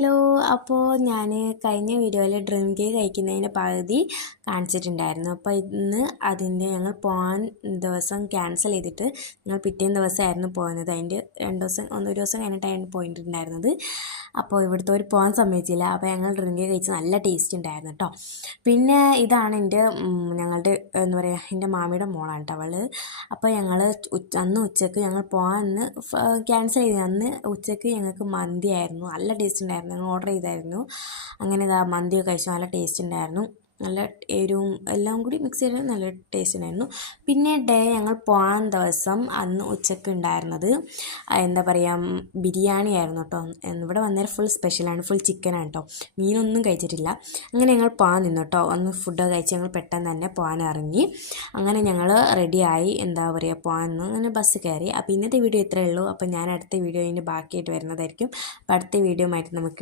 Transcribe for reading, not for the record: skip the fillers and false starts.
Hello. അപ്പോൾ ഞാൻ കഴിഞ്ഞ വീഡിയോയിൽ ഡ്രീം കേക്ക് കഴിക്കുന്നതിൻ്റെ പകുതി കാണിച്ചിട്ടുണ്ടായിരുന്നു. അപ്പോൾ ഇന്ന് അതിൻ്റെ ഞങ്ങൾ പോകാൻ ദിവസം ക്യാൻസൽ ചെയ്തിട്ട് ഞങ്ങൾ പിറ്റേന്ന് ദിവസമായിരുന്നു പോകുന്നത്. അതിൻ്റെ ഒരു ദിവസം കഴിഞ്ഞിട്ടായിരുന്നു പോയിട്ടുണ്ടായിരുന്നത്. അപ്പോൾ ഇവിടുത്തെ ഒരു പോകാൻ സമ്മതിച്ചില്ല. അപ്പോൾ ഞങ്ങൾ ഡ്രീം കേക്ക് കഴിച്ച് നല്ല ടേസ്റ്റ് ഉണ്ടായിരുന്നു കേട്ടോ. പിന്നെ ഇതാണ് ഞങ്ങളുടെ എന്താ പറയുക, എൻ്റെ മാമിയുടെ മോളാണ് കേട്ടോ അവൾ. അപ്പോൾ ഞങ്ങൾ അന്ന് ഉച്ചയ്ക്ക് ഞങ്ങൾ പോകാൻ ക്യാൻസൽ ചെയ്ത് അന്ന് ഉച്ചയ്ക്ക് ഞങ്ങൾക്ക് മന്തി ആയിരുന്നു. നല്ല ടേസ്റ്റ് ഉണ്ടായിരുന്നു. ഞങ്ങൾ ഓർഡർ ചെയ്തായിരുന്നു. അങ്ങനെ മന്തിയൊക്കെ കഴിച്ചു. നല്ല ടേസ്റ്റ് ഉണ്ടായിരുന്നു. നല്ല എരിവും എല്ലാം കൂടി മിക്സ് ചെയ്ത് നല്ല ടേസ്റ്റ് ഉണ്ടായിരുന്നു. പിന്നെ ഞങ്ങൾ പോകാൻ ദിവസം അന്ന് ഉച്ചയ്ക്ക് ഉണ്ടായിരുന്നത് എന്താ പറയുക, ബിരിയാണി ആയിരുന്നു കേട്ടോ. ഇവിടെ വന്നേരം ഫുൾ സ്പെഷ്യലാണ്, ഫുൾ ചിക്കനാണ് കേട്ടോ. മീനൊന്നും കഴിച്ചിട്ടില്ല. അങ്ങനെ ഞങ്ങൾ പോകാൻ നിന്നു കേട്ടോ. അന്ന് ഫുഡൊക്കെ കഴിച്ച് ഞങ്ങൾ പെട്ടെന്ന് തന്നെ പോകാൻ ഇറങ്ങി. അങ്ങനെ ഞങ്ങൾ റെഡിയായി, എന്താ പറയുക, പോകാൻ നിന്നു. അങ്ങനെ ബസ് കയറി. അപ്പോൾ ഇന്നത്തെ വീഡിയോ ഇത്രയേ ഉള്ളൂ. അപ്പോൾ ഞാൻ അടുത്ത വീഡിയോ ഇതിൻ്റെ ബാക്കിയായിട്ട് വരുന്നതായിരിക്കും. അപ്പോൾ അടുത്ത വീഡിയോ ആയിട്ട് നമുക്ക്